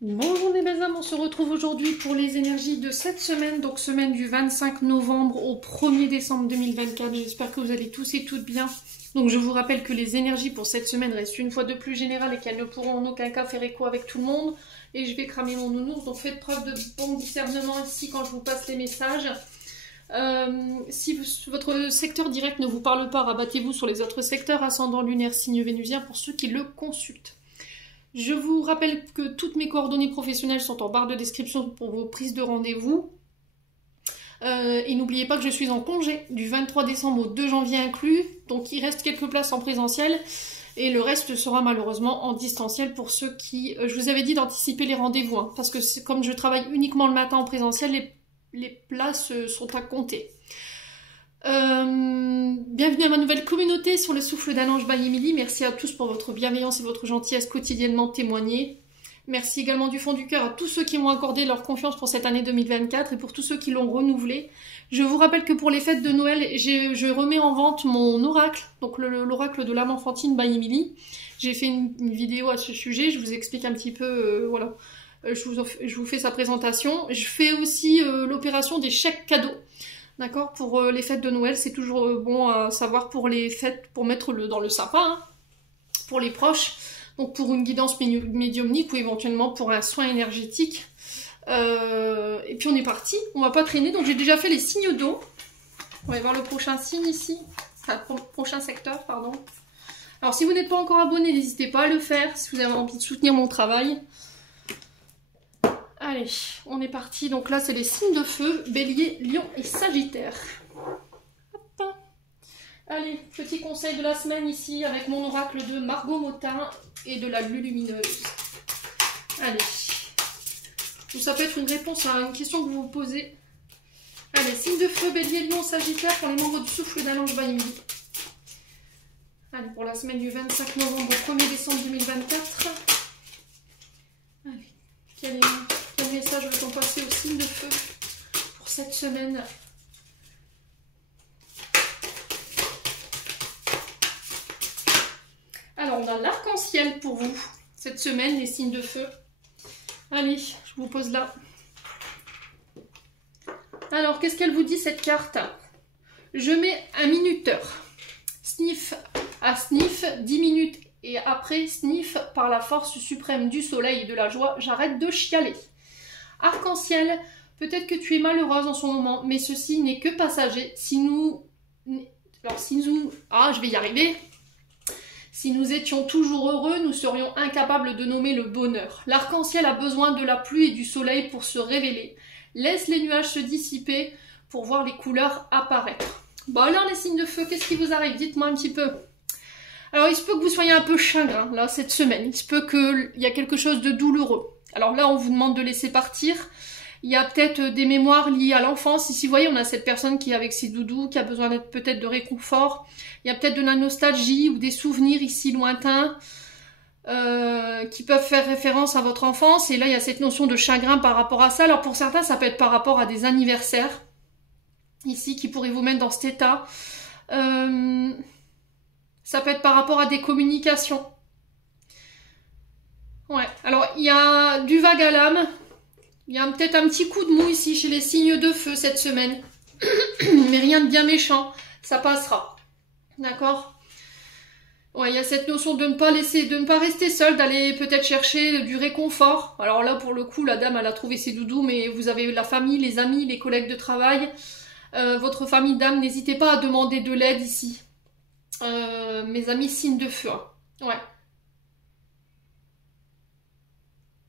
Bonjour mes belles âmes, on se retrouve aujourd'hui pour les énergies de cette semaine, donc semaine du 25 novembre au 1er décembre 2024. J'espère que vous allez tous et toutes bien. Donc je vous rappelle que les énergies pour cette semaine restent une fois de plus générales et qu'elles ne pourront en aucun cas faire écho avec tout le monde. Et je vais cramer mon nounours, donc faites preuve de bon discernement ici quand je vous passe les messages. Si votre secteur direct ne vous parle pas, rabattez-vous sur les autres secteurs, ascendant lunaire, signe vénusien pour ceux qui le consultent. Je vous rappelle que toutes mes coordonnées professionnelles sont en barre de description pour vos prises de rendez-vous. Et n'oubliez pas que je suis en congé du 23 décembre au 2 janvier inclus, donc il reste quelques places en présentiel et le reste sera malheureusement en distanciel pour ceux qui... je vous avais dit d'anticiper les rendez-vous, hein, parce que comme je travaille uniquement le matin en présentiel, les places sont à compter. Bienvenue à ma nouvelle communauté sur le souffle d'un ange by Emily. Merci à tous pour votre bienveillance et votre gentillesse quotidiennement témoignée. Merci également du fond du cœur à tous ceux qui m'ont accordé leur confiance pour cette année 2024 et pour tous ceux qui l'ont renouvelée. Je vous rappelle que pour les fêtes de Noël, je remets en vente mon oracle, donc l'oracle de l'âme enfantine by Emily. J'ai fait une vidéo à ce sujet, je vous explique un petit peu, voilà. Je vous fais sa présentation. Je fais aussi l'opération des chèques cadeaux. D'accord, pour les fêtes de Noël, c'est toujours bon à savoir pour les fêtes, pour mettre dans le sapin, hein, pour les proches, donc pour une guidance médiumnique ou éventuellement pour un soin énergétique. Et puis on est parti, on va pas traîner, donc j'ai déjà fait les signes d'eau. On va voir le prochain signe ici, enfin prochain secteur, pardon. Alors si vous n'êtes pas encore abonné, n'hésitez pas à le faire, si vous avez envie de soutenir mon travail. Allez, on est parti. Donc là, c'est les signes de feu, Bélier, Lion et Sagittaire. Hop. Allez, petit conseil de la semaine ici avec mon oracle de Margot Motin et de la Lune lumineuse. Allez. Donc, ça peut être une réponse à une question que vous vous posez. Allez, signes de feu, Bélier, Lion, Sagittaire pour les membres du souffle d'un ange by Emily. Allez, pour la semaine du 25 novembre au 1er décembre 2024. Allez, quel message veut-on passer au signe de feu pour cette semaine? Alors, on a l'arc-en-ciel pour vous cette semaine, les signes de feu. Allez, je vous pose là. Alors, qu'est-ce qu'elle vous dit cette carte? Je mets un minuteur. Sniff à sniff, 10 minutes. Et après, sniff par la force suprême du soleil et de la joie, j'arrête de chialer. Arc-en-ciel, peut-être que tu es malheureuse en ce moment, mais ceci n'est que passager. Je vais y arriver. Si nous étions toujours heureux, nous serions incapables de nommer le bonheur. L'arc-en-ciel a besoin de la pluie et du soleil pour se révéler. Laisse les nuages se dissiper pour voir les couleurs apparaître. Bon alors les signes de feu, qu'est-ce qui vous arrive? Dites-moi un petit peu. Alors il se peut que vous soyez un peu chagrin là cette semaine. Il se peut qu'il y a quelque chose de douloureux. Alors là, on vous demande de laisser partir. Il y a peut-être des mémoires liées à l'enfance. Ici, vous voyez, on a cette personne qui est avec ses doudous, qui a besoin d'être peut-être de réconfort. Il y a peut-être de la nostalgie ou des souvenirs ici lointains qui peuvent faire référence à votre enfance. Et là, il y a cette notion de chagrin par rapport à ça. Alors pour certains, ça peut être par rapport à des anniversaires ici qui pourraient vous mettre dans cet état. Ça peut être par rapport à des communications. Ouais, alors il y a du vague à l'âme, il y a peut-être un petit coup de mou ici chez les signes de feu cette semaine, mais rien de bien méchant, ça passera, d'accord? Ouais, il y a cette notion de ne pas rester seul, d'aller peut-être chercher du réconfort. Alors là, pour le coup, la dame, elle a trouvé ses doudous, mais vous avez la famille, les amis, les collègues de travail, votre famille d'âme, n'hésitez pas à demander de l'aide ici. Mes amis signes de feu, hein. Ouais.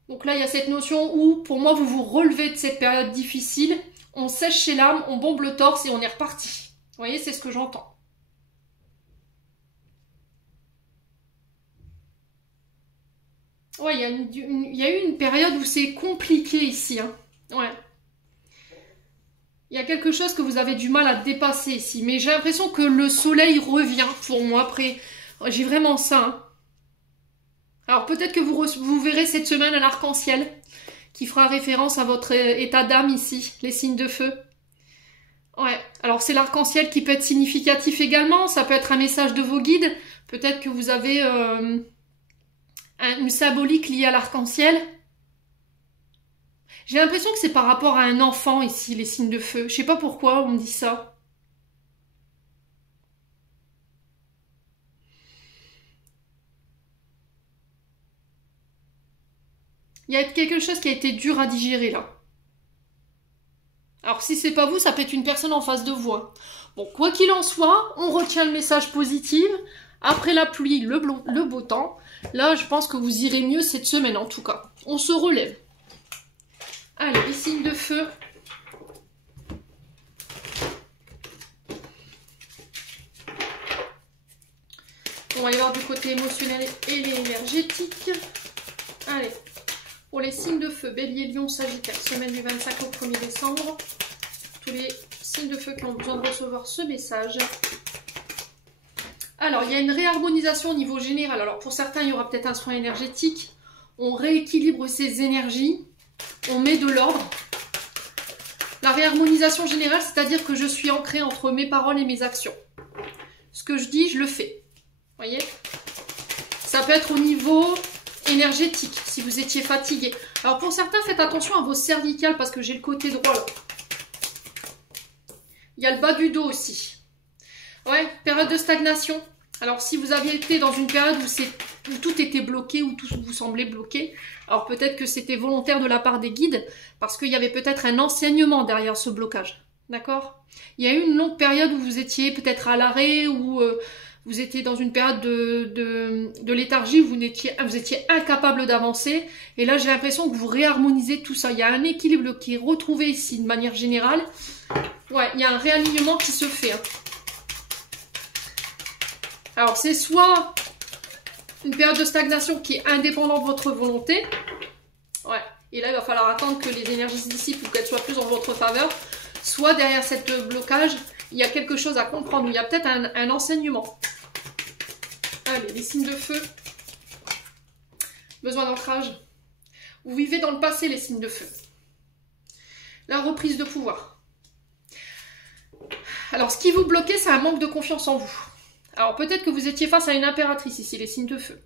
Donc là, il y a cette notion où, pour moi, vous vous relevez de cette période difficile, on sèche chez l'âme, on bombe le torse et on est reparti. Vous voyez, c'est ce que j'entends. Ouais, il y a eu une période où c'est compliqué ici, hein. Ouais. Il y a quelque chose que vous avez du mal à dépasser ici, mais j'ai l'impression que le soleil revient pour moi. Après, j'ai vraiment ça, hein. Alors peut-être que vous verrez cette semaine un arc-en-ciel qui fera référence à votre état d'âme ici, les signes de feu. Ouais, alors c'est l'arc-en-ciel qui peut être significatif également, ça peut être un message de vos guides, peut-être que vous avez une symbolique liée à l'arc-en-ciel. J'ai l'impression que c'est par rapport à un enfant ici, les signes de feu. Je sais pas pourquoi on me dit ça. Il y a quelque chose qui a été dur à digérer là. Alors si c'est pas vous, ça peut être une personne en face de vous. Hein. Bon, quoi qu'il en soit, on retient le message positif. Après la pluie, le beau temps. Là, je pense que vous irez mieux cette semaine en tout cas. On se relève. Allez, les signes de feu. On va y voir du côté émotionnel et énergétique. Allez. Pour les signes de feu, Bélier, Lion, Sagittaire, semaine du 25 au 1er décembre. Tous les signes de feu qui ont besoin de recevoir ce message. Alors, il y a une réharmonisation au niveau général. Alors, pour certains, il y aura peut-être un soin énergétique. On rééquilibre ses énergies. On met de l'ordre. La réharmonisation générale, c'est-à-dire que je suis ancrée entre mes paroles et mes actions. Ce que je dis, je le fais. Vous voyez? Ça peut être au niveau énergétique, si vous étiez fatigué. Alors pour certains, faites attention à vos cervicales parce que j'ai le côté droit là. Il y a le bas du dos aussi. Ouais, période de stagnation. Alors si vous aviez été dans une période où tout était bloqué, où tout vous semblait bloqué, alors peut-être que c'était volontaire de la part des guides parce qu'il y avait peut-être un enseignement derrière ce blocage. D'accord? Il y a eu une longue période où vous étiez peut-être à l'arrêt ou vous étiez dans une période de léthargie où vous étiez incapable d'avancer. Et là, j'ai l'impression que vous réharmonisez tout ça. Il y a un équilibre qui est retrouvé ici de manière générale. Ouais, il y a un réalignement qui se fait. Hein. Alors, c'est soit une période de stagnation qui est indépendante de votre volonté. Ouais. Et là, il va falloir attendre que les énergies se dissipent ou qu'elles soient plus en votre faveur. Soit derrière cette blocage, il y a quelque chose à comprendre. Il y a peut-être un enseignement. Allez, les signes de feu. Besoin d'ancrage. Vous vivez dans le passé, les signes de feu. La reprise de pouvoir. Alors, ce qui vous bloquait, c'est un manque de confiance en vous. Alors, peut-être que vous étiez face à une impératrice ici, les signes de feu.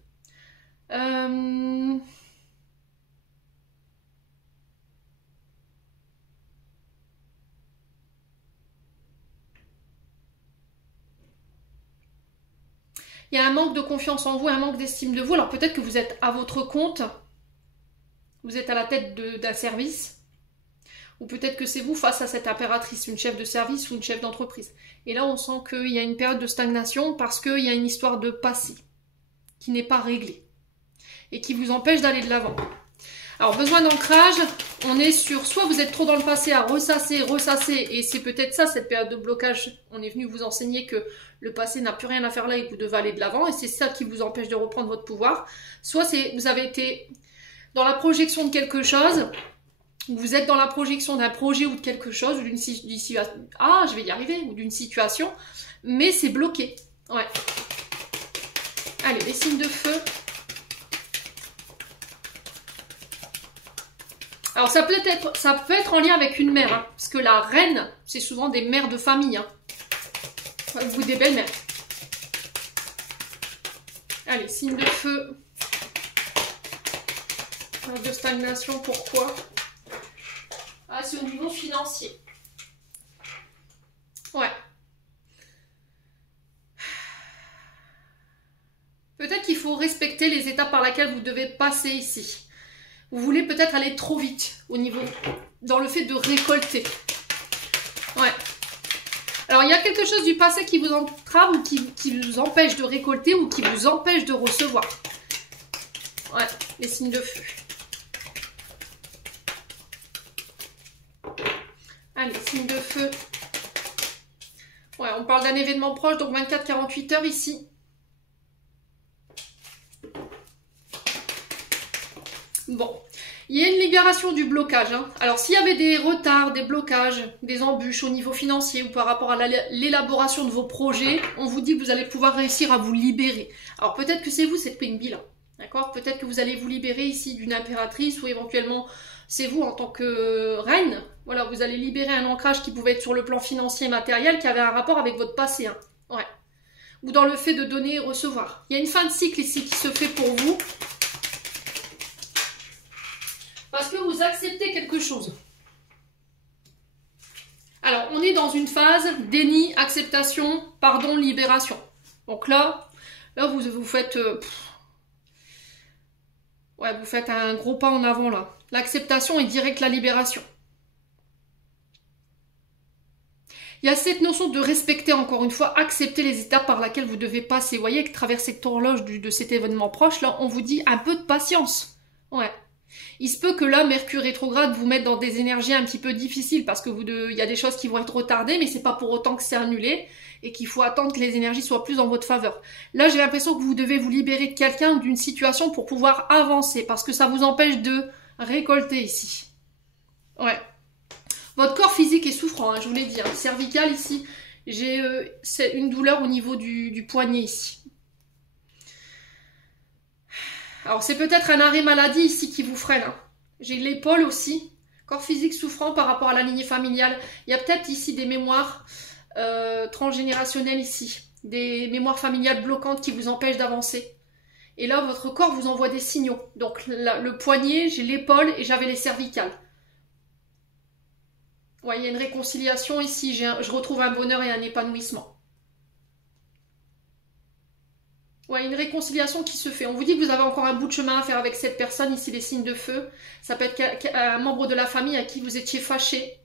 Il y a un manque de confiance en vous, un manque d'estime de vous. Alors peut-être que vous êtes à votre compte, vous êtes à la tête d'un service, ou peut-être que c'est vous face à cette impératrice, une chef de service ou une chef d'entreprise. Et là, on sent qu'il y a une période de stagnation parce qu'il y a une histoire de passé qui n'est pas réglée et qui vous empêche d'aller de l'avant. Alors, besoin d'ancrage, on est sur soit vous êtes trop dans le passé à ressasser, et c'est peut-être ça, cette période de blocage. On est venu vous enseigner que le passé n'a plus rien à faire là et que vous devez aller de l'avant, et c'est ça qui vous empêche de reprendre votre pouvoir. Soit vous avez été dans la projection de quelque chose, ou vous êtes dans la projection d'un projet ou de quelque chose, ou d'une situation, je vais y arriver, ou d'une situation, mais c'est bloqué. Ouais. Allez, les signes de feu. Alors ça peut être en lien avec une mère, hein, parce que la reine, c'est souvent des mères de famille, hein, ou des belles-mères. Allez, signe de feu. De stagnation, pourquoi? Ah, c'est au niveau financier. Ouais. Peut-être qu'il faut respecter les étapes par lesquelles vous devez passer ici. Vous voulez peut-être aller trop vite dans le fait de récolter. Ouais. Alors, il y a quelque chose du passé qui vous entrave ou qui vous empêche de récolter ou qui vous empêche de recevoir. Ouais, les signes de feu. Allez, signes de feu. Ouais, on parle d'un événement proche, donc 24-48 heures ici. Bon, il y a une libération du blocage. Hein. Alors, s'il y avait des retards, des blocages, des embûches au niveau financier ou par rapport à l'élaboration de vos projets, on vous dit que vous allez pouvoir réussir à vous libérer. Alors, peut-être que c'est vous cette Queen Bee là. D'accord? Peut-être que vous allez vous libérer ici d'une impératrice ou éventuellement c'est vous en tant que reine. Voilà, vous allez libérer un ancrage qui pouvait être sur le plan financier et matériel qui avait un rapport avec votre passé. Hein. Ouais. Ou dans le fait de donner et recevoir. Il y a une fin de cycle ici qui se fait pour vous. Parce que vous acceptez quelque chose. Alors, on est dans une phase déni, acceptation, pardon, libération. Donc là vous faites... ouais, vous faites un gros pas en avant là. L'acceptation est direct la libération. Il y a cette notion de respecter, encore une fois, accepter les étapes par lesquelles vous devez passer. Vous voyez que travers cette horloge de cet événement proche, là, on vous dit un peu de patience. Ouais. Il se peut que là, Mercure rétrograde vous mette dans des énergies un petit peu difficiles parce que il y a des choses qui vont être retardées, mais c'est pas pour autant que c'est annulé et qu'il faut attendre que les énergies soient plus en votre faveur. Là, j'ai l'impression que vous devez vous libérer de quelqu'un ou d'une situation pour pouvoir avancer parce que ça vous empêche de récolter ici. Ouais. Votre corps physique est souffrant, hein, je vous l'ai dit. Hein. Cervical ici, c'est une douleur au niveau du poignet ici. Alors, c'est peut-être un arrêt maladie ici qui vous freine. Hein. J'ai l'épaule aussi. Corps physique souffrant par rapport à la lignée familiale. Il y a peut-être ici des mémoires transgénérationnelles ici. Des mémoires familiales bloquantes qui vous empêchent d'avancer. Et là, votre corps vous envoie des signaux. Donc, le poignet, j'ai l'épaule et j'avais les cervicales. Ouais, il y a une réconciliation ici. Je retrouve un bonheur et un épanouissement. Ouais, une réconciliation qui se fait. On vous dit que vous avez encore un bout de chemin à faire avec cette personne, ici les signes de feu. Ça peut être un membre de la famille à qui vous étiez fâché.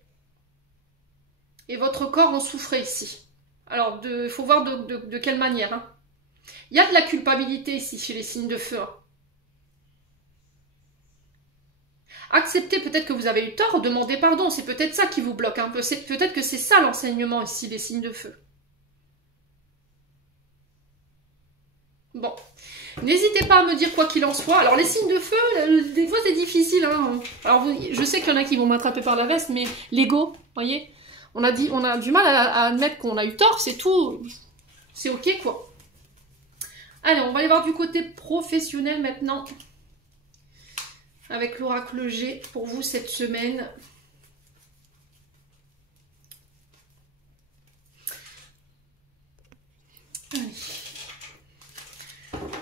Et votre corps en souffrait ici. Alors, il faut voir de quelle manière. Hein. Il y a de la culpabilité ici chez les signes de feu. Hein. Acceptez peut-être que vous avez eu tort, demandez pardon. C'est peut-être ça qui vous bloque un peu. Peut-être que c'est ça l'enseignement ici des signes de feu. Bon, n'hésitez pas à me dire quoi qu'il en soit. Alors les signes de feu, des fois c'est difficile. Hein. Alors je sais qu'il y en a qui vont m'attraper par la veste, mais l'ego, voyez, on a du mal à admettre qu'on a eu tort, c'est tout, c'est ok quoi. Allez, on va aller voir du côté professionnel maintenant, avec l'oracle G pour vous cette semaine. Allez.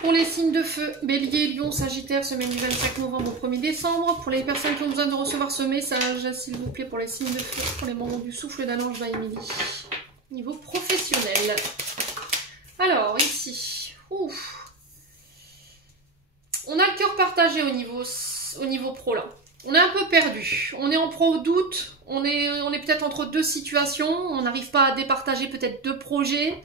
Pour les signes de feu, Bélier, Lion, Sagittaire, semaine du 25 novembre au 1er décembre. Pour les personnes qui ont besoin de recevoir ce message, s'il vous plaît, pour les signes de feu, pour les membres du souffle d'un ange Émilie. Niveau professionnel. Alors, ici, ouf. On a le cœur partagé au niveau pro, là. On est un peu perdu. On est en pro-doute. On est peut-être entre deux situations. On n'arrive pas à départager peut-être deux projets.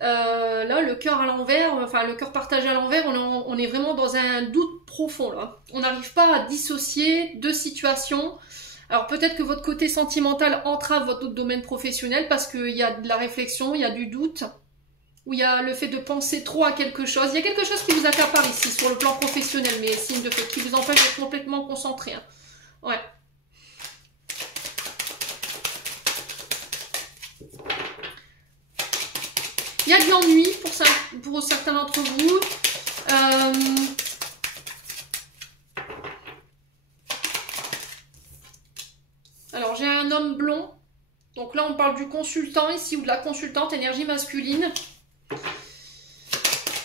Là, le cœur à l'envers, enfin le cœur partagé à l'envers, on est vraiment dans un doute profond là. On n'arrive pas à dissocier deux situations. Alors peut-être que votre côté sentimental entrave votre domaine professionnel parce qu'il y a de la réflexion, il y a du doute, ou il y a le fait de penser trop à quelque chose. Il y a quelque chose qui vous accapare ici sur le plan professionnel, mais signe de feu, qui vous empêche d'être complètement concentré. Hein. Ouais. Il y a de l'ennui pour certains d'entre vous. Alors, j'ai un homme blond. Donc là, on parle du consultant ici ou de la consultante, énergie masculine.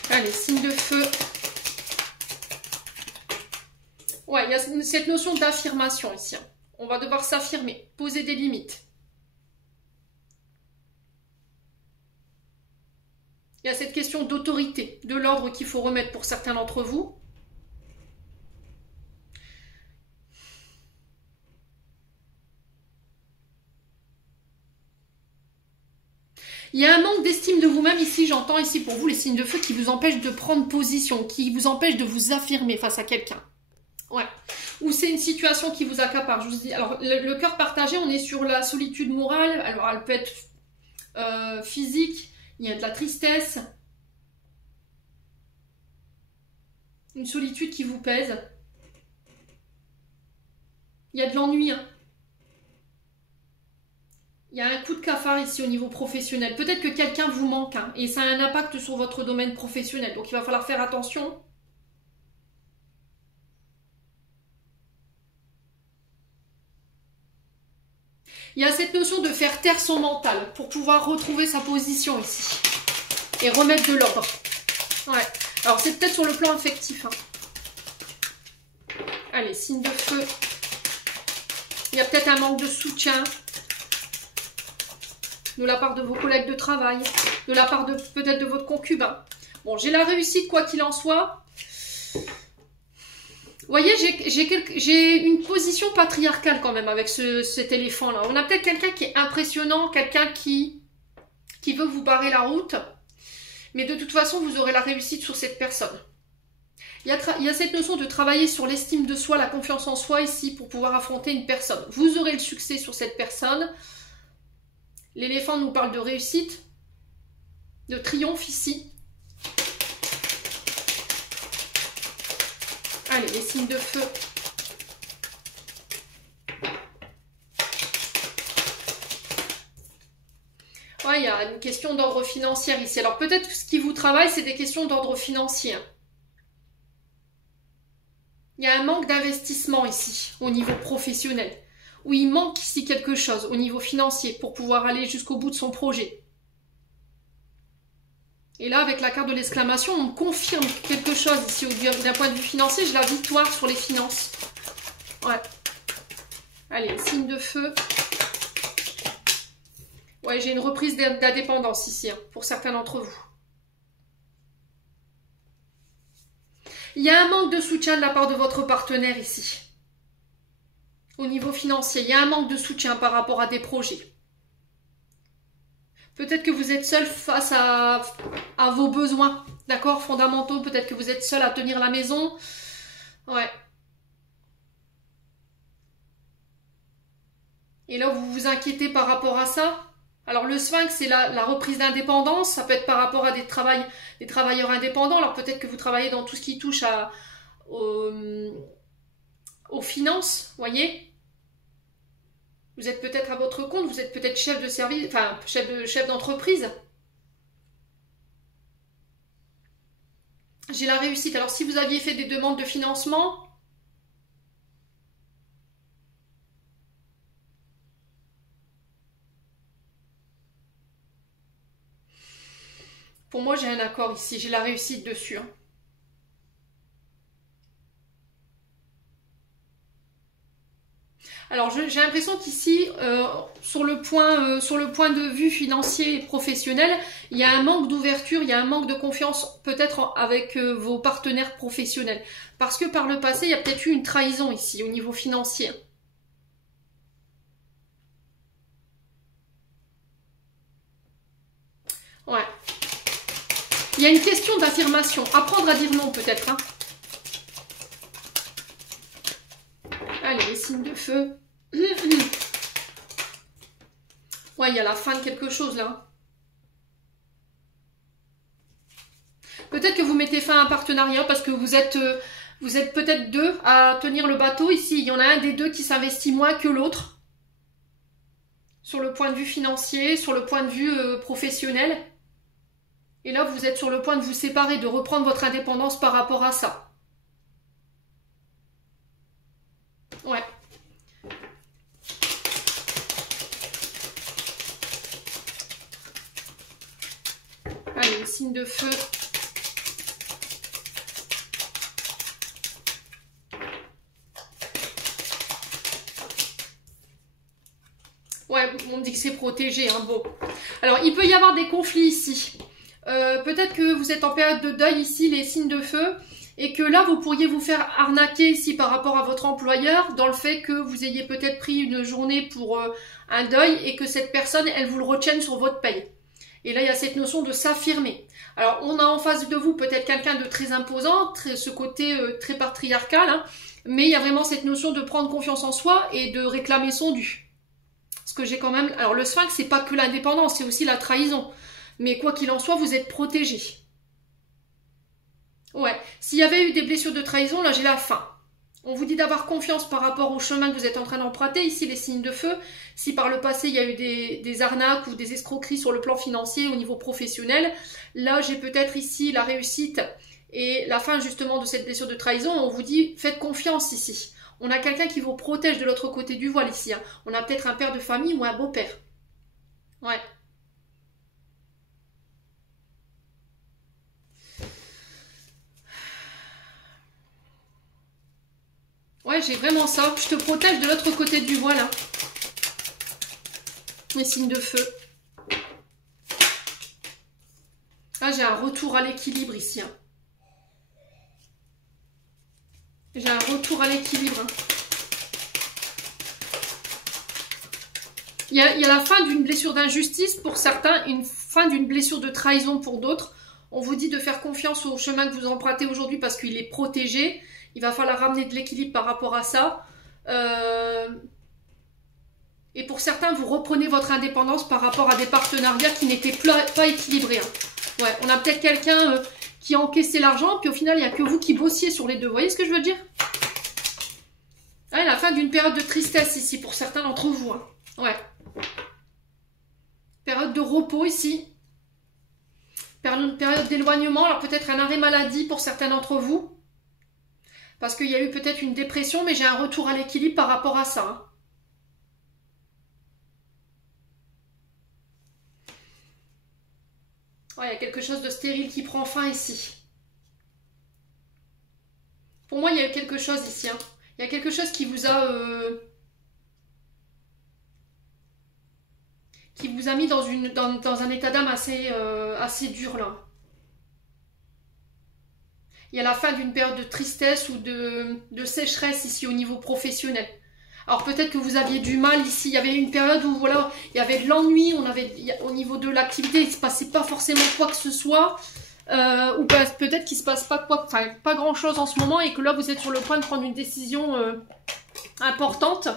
Allez, signe de feu. Ouais, il y a cette notion d'affirmation ici. Hein. On va devoir s'affirmer, poser des limites. Il y a cette question d'autorité, de l'ordre qu'il faut remettre pour certains d'entre vous. Il y a un manque d'estime de vous-même ici, j'entends ici pour vous les signes de feu qui vous empêchent de prendre position, qui vous empêchent de vous affirmer face à quelqu'un. Ouais. Ou c'est une situation qui vous accapare. Je vous dis, alors le cœur partagé, on est sur la solitude morale. Alors elle peut être physique. Il y a de la tristesse, une solitude qui vous pèse. Il y a de l'ennui. Hein. Il y a un coup de cafard ici au niveau professionnel. Peut-être que quelqu'un vous manque hein, et ça a un impact sur votre domaine professionnel. Donc il va falloir faire attention. Il y a cette notion de faire taire son mental pour pouvoir retrouver sa position ici. Et remettre de l'ordre. Ouais. Alors c'est peut-être sur le plan affectif. Hein. Allez, signe de feu. Il y a peut-être un manque de soutien de la part de vos collègues de travail, de la part de peut-être de votre concubin. Bon, j'ai la réussite quoi qu'il en soit. Vous voyez, j'ai une position patriarcale quand même avec cet éléphant-là. On a peut-être quelqu'un qui est impressionnant, quelqu'un qui veut vous barrer la route. Mais de toute façon, vous aurez la réussite sur cette personne. Il y a cette notion de travailler sur l'estime de soi, la confiance en soi ici pour pouvoir affronter une personne. Vous aurez le succès sur cette personne. L'éléphant nous parle de réussite, de triomphe ici. Allez, les signes de feu. Ouais, il y a une question d'ordre financier ici. Alors peut-être que ce qui vous travaille, c'est des questions d'ordre financier. Il y a un manque d'investissement ici, au niveau professionnel. Où il manque ici quelque chose au niveau financier pour pouvoir aller jusqu'au bout de son projet. Et là, avec la carte de l'exclamation, on me confirme quelque chose ici d'un point de vue financier. J'ai la victoire sur les finances. Ouais. Allez, signe de feu. Ouais, j'ai une reprise d'indépendance ici, hein, pour certains d'entre vous. Il y a un manque de soutien de la part de votre partenaire ici. Au niveau financier, il y a un manque de soutien par rapport à des projets. Peut-être que vous êtes seul face à vos besoins, d'accord, fondamentaux. Peut-être que vous êtes seul à tenir la maison. Ouais. Et là, vous vous inquiétez par rapport à ça. Alors, le sphinx, c'est la reprise d'indépendance. Ça peut être par rapport à des travailleurs indépendants. Alors, peut-être que vous travaillez dans tout ce qui touche aux finances, voyez. Vous êtes peut-être à votre compte, vous êtes peut-être chef de service, enfin chef d'entreprise. J'ai la réussite. Alors si vous aviez fait des demandes de financement, pour moi j'ai un accord ici, j'ai la réussite dessus. Hein. Alors j'ai l'impression qu'ici, sur le point de vue financier et professionnel, il y a un manque d'ouverture, il y a un manque de confiance peut-être avec vos partenaires professionnels. Parce que par le passé, il y a peut-être eu une trahison ici au niveau financier. Ouais. Il y a une question d'affirmation. Apprendre à dire non peut-être. Hein. Allez, les signes de feu. Ouais, il y a la fin de quelque chose là. Peut-être que vous mettez fin à un partenariat parce que vous êtes peut-être deux à tenir le bateau. Ici, il y en a un des deux qui s'investit moins que l'autre. Sur le point de vue financier, sur le point de vue professionnel. Et là, vous êtes sur le point de vous séparer, de reprendre votre indépendance par rapport à ça. Ouais. Allez, le signe de feu. Ouais, on me dit que c'est protégé, hein, bon. Alors, il peut y avoir des conflits ici. Peut-être que vous êtes en période de deuil ici, les signes de feu, et que là, vous pourriez vous faire arnaquer ici par rapport à votre employeur, dans le fait que vous ayez peut-être pris une journée pour un deuil, et que cette personne, elle vous le retienne sur votre paye. Et là, il y a cette notion de s'affirmer. Alors, on a en face de vous peut-être quelqu'un de très imposant, ce côté très patriarcal, hein, mais il y a vraiment cette notion de prendre confiance en soi et de réclamer son dû. Parce que j'ai quand même... Alors, le sphinx, c'est pas que l'indépendance, c'est aussi la trahison. Mais quoi qu'il en soit, vous êtes protégé. Ouais. S'il y avait eu des blessures de trahison, là, j'ai la fin. On vous dit d'avoir confiance par rapport au chemin que vous êtes en train d'emprunter. Ici, les signes de feu. Si par le passé, il y a eu des arnaques ou des escroqueries sur le plan financier au niveau professionnel, là, j'ai peut-être ici la réussite et la fin justement de cette blessure de trahison. On vous dit, faites confiance ici. On a quelqu'un qui vous protège de l'autre côté du voile ici. Hein. On a peut-être un père de famille ou un beau-père. Ouais. Ouais, j'ai vraiment ça. Je te protège de l'autre côté du voile. Hein. Les signes de feu. Ah, j'ai un retour à l'équilibre ici. Hein. J'ai un retour à l'équilibre. Hein. Il y a la fin d'une blessure d'injustice pour certains, une fin d'une blessure de trahison pour d'autres. On vous dit de faire confiance au chemin que vous empruntez aujourd'hui parce qu'il est protégé. Il va falloir ramener de l'équilibre par rapport à ça. Et pour certains, vous reprenez votre indépendance par rapport à des partenariats qui n'étaient pas équilibrés. Hein. Ouais, on a peut-être quelqu'un qui a encaissé l'argent, puis au final, il n'y a que vous qui bossiez sur les deux. Vous voyez ce que je veux dire? Ah, la fin d'une période de tristesse ici, pour certains d'entre vous. Hein. Ouais. Période de repos ici. Période d'éloignement. Alors peut-être un arrêt maladie pour certains d'entre vous. Parce qu'il y a eu peut-être une dépression, mais j'ai un retour à l'équilibre par rapport à ça. Hein. Ouais, il y a quelque chose de stérile qui prend fin ici. Pour moi, il y a eu quelque chose ici. Hein. Il y a quelque chose qui vous a... qui vous a mis dans un état d'âme assez dur, là. Il y a la fin d'une période de tristesse ou de sécheresse ici au niveau professionnel. Alors peut-être que vous aviez du mal ici, il y avait une période où voilà, il y avait de l'ennui, au niveau de l'activité, il ne se passait pas forcément quoi que ce soit, ou peut-être qu'il ne se passe pas pas grand-chose en ce moment et que là vous êtes sur le point de prendre une décision importante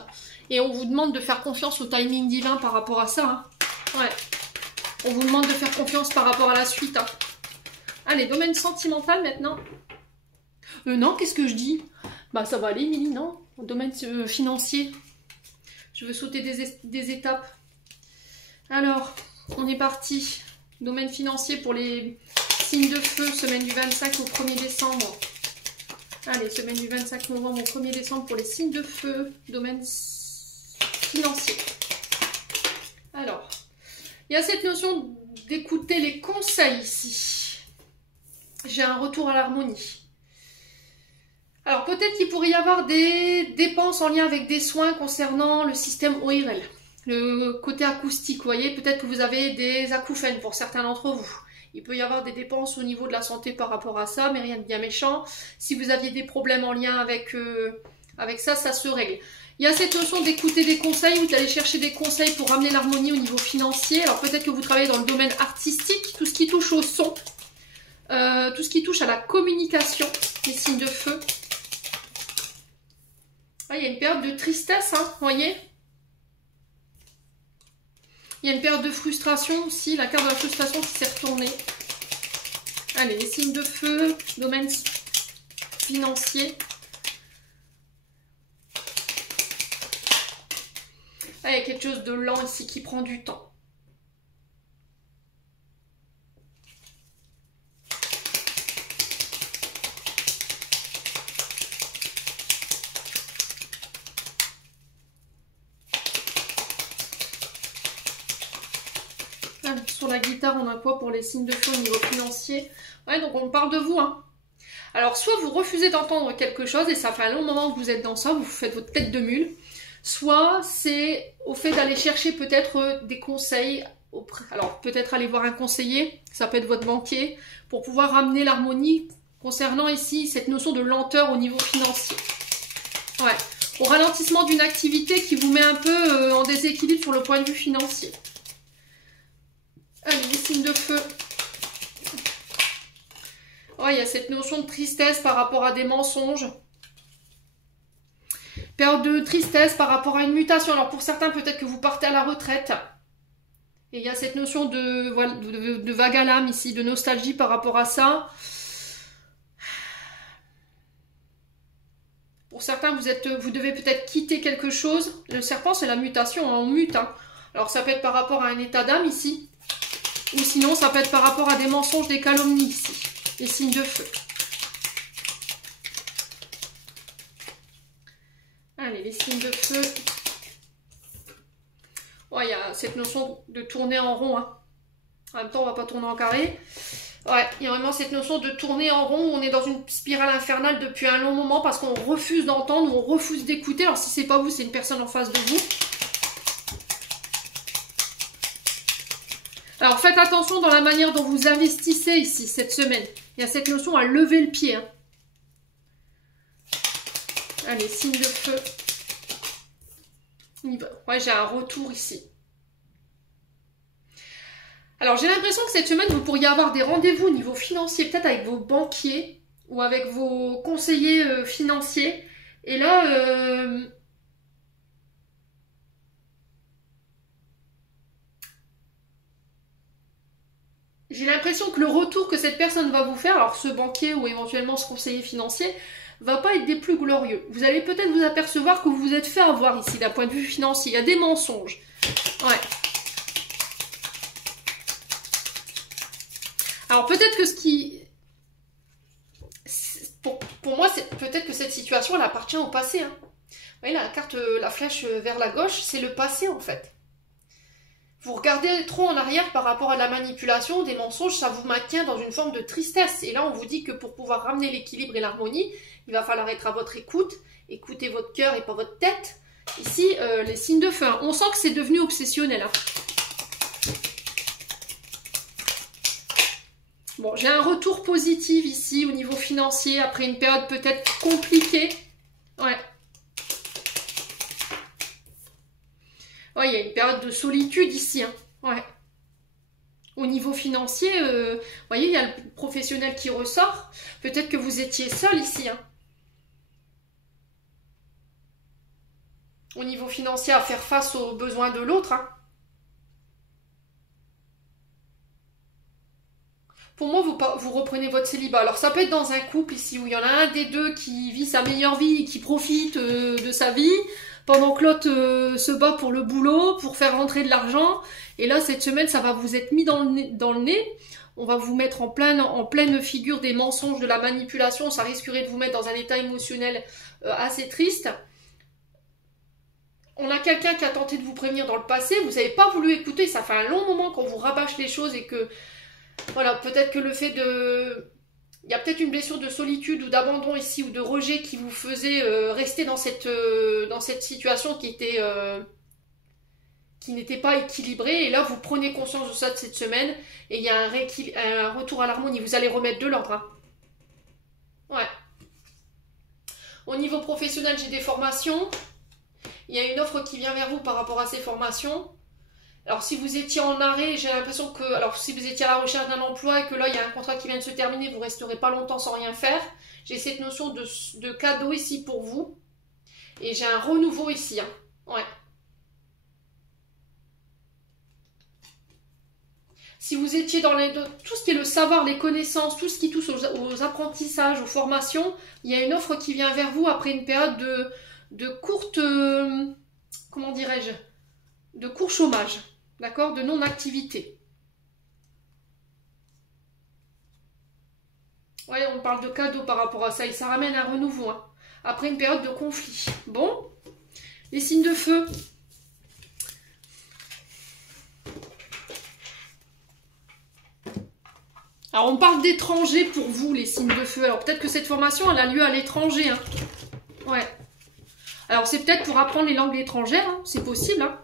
et on vous demande de faire confiance au timing divin par rapport à ça. Hein. Ouais. On vous demande de faire confiance par rapport à la suite. Hein. Allez, domaine sentimental maintenant. Non, qu'est-ce que je dis? Bah ça va aller, Émilie, non? Domaine financier. Je veux sauter des étapes. Alors, on est parti. Domaine financier pour les signes de feu, semaine du 25 au 1er décembre. Allez, semaine du 25 novembre au 1er décembre pour les signes de feu, domaine financier. Alors, il y a cette notion d'écouter les conseils ici. J'ai un retour à l'harmonie. Alors peut-être qu'il pourrait y avoir des dépenses en lien avec des soins concernant le système ORL, le côté acoustique, vous voyez, peut-être que vous avez des acouphènes pour certains d'entre vous. Il peut y avoir des dépenses au niveau de la santé par rapport à ça, mais rien de bien méchant. Si vous aviez des problèmes en lien avec ça, ça se règle. Il y a cette notion d'écouter des conseils ou d'aller chercher des conseils pour ramener l'harmonie au niveau financier. Alors peut-être que vous travaillez dans le domaine artistique, tout ce qui touche au son, tout ce qui touche à la communication, les signes de feu. Ah, il y a une période de tristesse, hein, vous voyez? Il y a une période de frustration aussi, la carte de la frustration qui s'est retournée. Allez, les signes de feu, domaine financier. Ah, il y a quelque chose de lent ici qui prend du temps. Sur la guitare, on a quoi pour les signes de feu au niveau financier? Ouais, donc on parle de vous. Hein. Alors, soit vous refusez d'entendre quelque chose, et ça fait un long moment que vous êtes dans ça, vous faites votre tête de mule. Soit c'est au fait d'aller chercher peut-être des conseils. Alors, peut-être aller voir un conseiller, ça peut être votre banquier, pour pouvoir ramener l'harmonie concernant ici cette notion de lenteur au niveau financier. Ouais, au ralentissement d'une activité qui vous met un peu en déséquilibre sur le point de vue financier. Allez, les signes de feu. Ouais, il y a cette notion de tristesse par rapport à des mensonges. Période de tristesse par rapport à une mutation. Alors pour certains, peut-être que vous partez à la retraite. Et il y a cette notion de vague à l'âme ici, de nostalgie par rapport à ça. Pour certains, vous devez peut-être quitter quelque chose. Le serpent, c'est la mutation, hein, on mute. Hein. Alors ça peut être par rapport à un état d'âme ici. Ou sinon, ça peut être par rapport à des mensonges, des calomnies ici. Les signes de feu. Allez, les signes de feu. Ouais, il y a cette notion de tourner en rond. Hein. En même temps, on ne va pas tourner en carré. Ouais, il y a vraiment cette notion de tourner en rond où on est dans une spirale infernale depuis un long moment parce qu'on refuse d'entendre ou on refuse d'écouter. Alors si c'est pas vous, c'est une personne en face de vous. Alors faites attention dans la manière dont vous investissez ici cette semaine. Il y a cette notion à lever le pied. Hein. Allez, signe de feu. Ouais, j'ai un retour ici. Alors, j'ai l'impression que cette semaine, vous pourriez avoir des rendez-vous au niveau financier, peut-être avec vos banquiers ou avec vos conseillers financiers. Et là, j'ai l'impression que le retour que cette personne va vous faire, alors ce banquier ou éventuellement ce conseiller financier, va pas être des plus glorieux. Vous allez peut-être vous apercevoir que vous vous êtes fait avoir ici d'un point de vue financier. Il y a des mensonges. Ouais. Alors peut-être que ce qui... Pour moi, c'est peut-être que cette situation, elle appartient au passé. Hein. Vous voyez, la carte, la flèche vers la gauche, c'est le passé en fait. Vous regardez trop en arrière par rapport à la manipulation, des mensonges, ça vous maintient dans une forme de tristesse. Et là, on vous dit que pour pouvoir ramener l'équilibre et l'harmonie, il va falloir être à votre écoute, écouter votre cœur et pas votre tête. Ici, les signes de feu. Hein. On sent que c'est devenu obsessionnel. Hein. Bon, j'ai un retour positif ici au niveau financier après une période peut-être compliquée. Ouais. Ouais, il y a une période de solitude ici. Hein. Ouais. Au niveau financier, vous voyez, il y a le professionnel qui ressort. Peut-être que vous étiez seul ici. Hein. Au niveau financier, à faire face aux besoins de l'autre. Hein. Pour moi, vous reprenez votre célibat. Alors, ça peut être dans un couple ici où il y en a un des deux qui vit sa meilleure vie, qui profite de sa vie, pendant que l'autre se bat pour le boulot, pour faire rentrer de l'argent. Et là, cette semaine, ça va vous être mis dans le nez. On va vous mettre en pleine figure des mensonges, de la manipulation. Ça risquerait de vous mettre dans un état émotionnel assez triste. On a quelqu'un qui a tenté de vous prévenir dans le passé. Vous n'avez pas voulu écouter. Ça fait un long moment qu'on vous rabâche les choses et que... Voilà, peut-être que le fait de... Il y a peut-être une blessure de solitude ou d'abandon ici ou de rejet qui vous faisait rester dans cette situation qui n'était pas équilibrée. Et là, vous prenez conscience de ça de cette semaine et il y a un retour à l'harmonie. Vous allez remettre de l'ordre. Hein. Ouais. Au niveau professionnel, j'ai des formations. Il y a une offre qui vient vers vous par rapport à ces formations. Alors, si vous étiez en arrêt, j'ai l'impression que... Alors, si vous étiez à la recherche d'un emploi et que là, il y a un contrat qui vient de se terminer, vous ne resterez pas longtemps sans rien faire. J'ai cette notion de cadeau ici pour vous. Et j'ai un renouveau ici. Hein. Ouais. Si vous étiez dans tout ce qui est le savoir, les connaissances, tout ce qui touche aux apprentissages, aux formations, il y a une offre qui vient vers vous après une période de courte... comment dirais-je? De court chômage. D'accord? De non-activité. Ouais, on parle de cadeau par rapport à ça et ça ramène un renouveau. Hein, après une période de conflit. Bon, les signes de feu. Alors, on parle d'étranger pour vous, les signes de feu. Alors, peut-être que cette formation, elle a lieu à l'étranger. Hein. Ouais. Alors, c'est peut-être pour apprendre les langues étrangères. Hein. C'est possible, hein.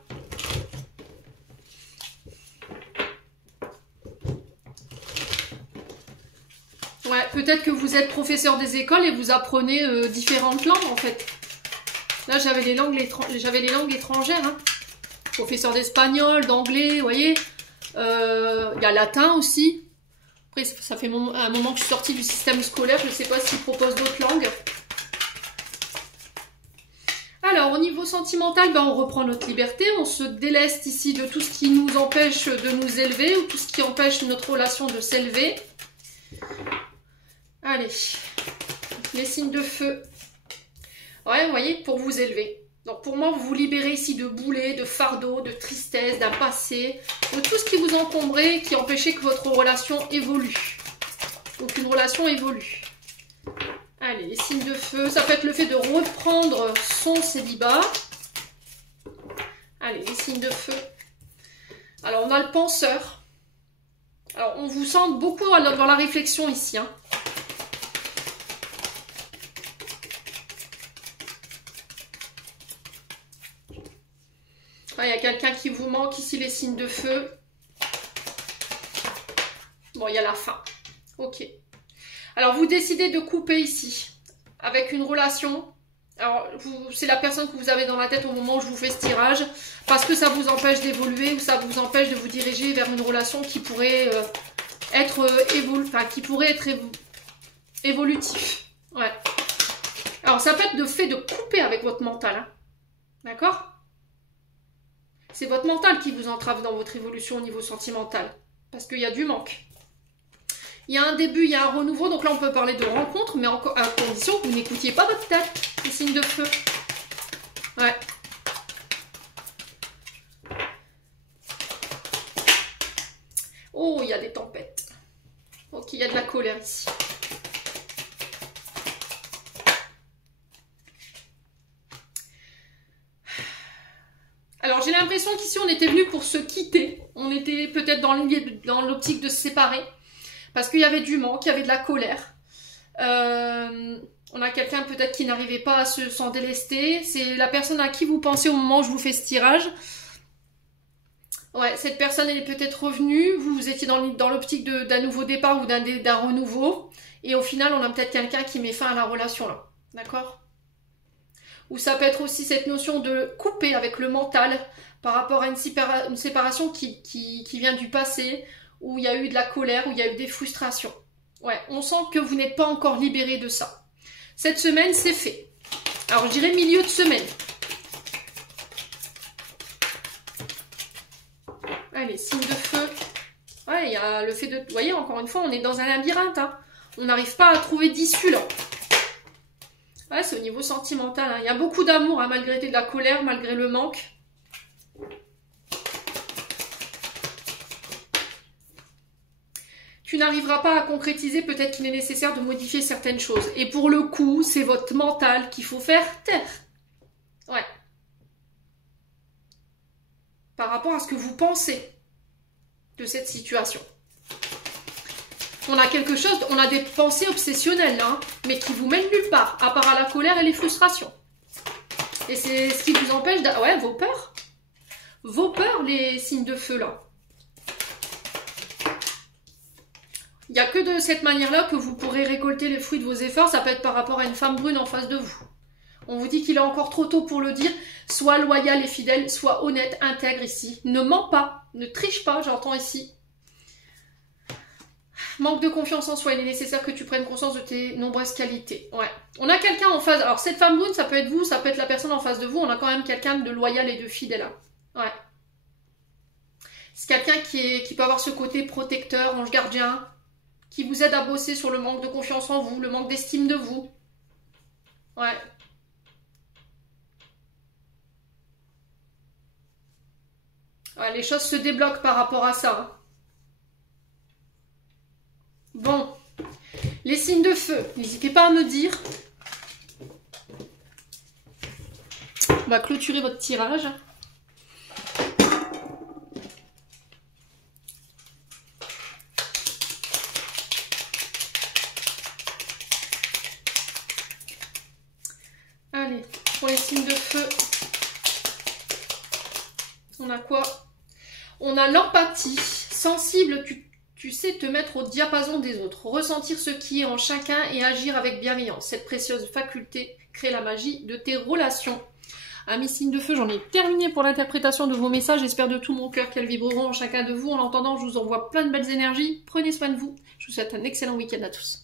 Ouais, peut-être que vous êtes professeur des écoles et vous apprenez différentes langues en fait. Là, j'avais les langues étrangères. Hein. Professeur d'espagnol, d'anglais, vous voyez. Il y a latin aussi. Après, ça fait un moment que je suis sortie du système scolaire. Je ne sais pas s'ils proposent d'autres langues. Alors, au niveau sentimental, ben, on reprend notre liberté. On se déleste ici de tout ce qui nous empêche de nous élever ou tout ce qui empêche notre relation de s'élever. Allez, les signes de feu. Ouais, vous voyez, pour vous élever. Donc pour moi, vous vous libérez ici de boulets, de fardeaux, de tristesse, d'un passé, de tout ce qui vous encombrait, qui empêchait que votre relation évolue. Donc une relation évolue. Allez, les signes de feu, ça peut être le fait de reprendre son célibat. Allez, les signes de feu. Alors on a le penseur. Alors, on vous sent beaucoup dans la réflexion ici. Hein. Il y a quelqu'un qui vous manque ici, les signes de feu. Bon, il y a la fin. Ok. Alors, vous décidez de couper ici avec une relation. Alors, c'est la personne que vous avez dans la tête au moment où je vous fais ce tirage. Parce que ça vous empêche d'évoluer ou ça vous empêche de vous diriger vers une relation qui pourrait être évolutif. Ouais. Alors, ça peut être le fait de couper avec votre mental. Hein. D'accord ? C'est votre mental qui vous entrave dans votre évolution au niveau sentimental. Parce qu'il y a du manque. Il y a un début, il y a un renouveau. Donc là, on peut parler de rencontre, mais à condition que vous n'écoutiez pas votre tête. Les signes de feu. Ouais. Oh, il y a des tempêtes. Ok, il y a de la colère ici. Alors, j'ai l'impression qu'ici, on était venu pour se quitter. On était peut-être dans l'optique de se séparer. Parce qu'il y avait du manque, il y avait de la colère. On a quelqu'un peut-être qui n'arrivait pas à s'en délester. C'est la personne à qui vous pensez au moment où je vous fais ce tirage. Ouais, cette personne, elle est peut-être revenue. Vous étiez dans l'optique d'un nouveau départ ou d'un renouveau. Et au final, on a peut-être quelqu'un qui met fin à la relation là. D'accord ? Ou ça peut être aussi cette notion de couper avec le mental par rapport à une séparation qui vient du passé, où il y a eu de la colère, où il y a eu des frustrations. Ouais, on sent que vous n'êtes pas encore libéré de ça. Cette semaine, c'est fait. Alors, je dirais milieu de semaine. Allez, signe de feu. Ouais, il y a le fait de... Vous voyez, encore une fois, on est dans un labyrinthe. Hein. On n'arrive pas à trouver d'issue, là. Ouais, c'est au niveau sentimental. Hein. Il y a beaucoup d'amour, hein, malgré de la colère, malgré le manque. Tu n'arriveras pas à concrétiser, peut-être qu'il est nécessaire de modifier certaines choses. Et pour le coup, c'est votre mental qu'il faut faire taire. Ouais. Par rapport à ce que vous pensez de cette situation. On a quelque chose, on a des pensées obsessionnelles, hein, mais qui vous mènent nulle part, à part à la colère et les frustrations. Et c'est ce qui vous empêche ouais, vos peurs. Vos peurs, les signes de feu, là. Il n'y a que de cette manière-là que vous pourrez récolter les fruits de vos efforts. Ça peut être par rapport à une femme brune en face de vous. On vous dit qu'il est encore trop tôt pour le dire. Sois loyal et fidèle, sois honnête, intègre ici. Ne mens pas, ne triche pas, j'entends ici. Manque de confiance en soi, il est nécessaire que tu prennes conscience de tes nombreuses qualités. Ouais. On a quelqu'un en face. Alors cette femme brune, ça peut être vous, ça peut être la personne en face de vous. On a quand même quelqu'un de loyal et de fidèle. Hein. Ouais. C'est quelqu'un qui peut avoir ce côté protecteur, ange gardien, qui vous aide à bosser sur le manque de confiance en vous, le manque d'estime de vous. Ouais. Ouais, les choses se débloquent par rapport à ça. Hein. Bon. Les signes de feu, n'hésitez pas à me dire. On va clôturer votre tirage. Allez, pour les signes de feu, on a quoi? On a l'empathie, sensible, tu sais te mettre au diapason des autres, ressentir ce qui est en chacun et agir avec bienveillance. Cette précieuse faculté crée la magie de tes relations. Amis signes de feu, j'en ai terminé pour l'interprétation de vos messages. J'espère de tout mon cœur qu'elles vibreront en chacun de vous. En attendant, je vous envoie plein de belles énergies. Prenez soin de vous. Je vous souhaite un excellent week-end à tous.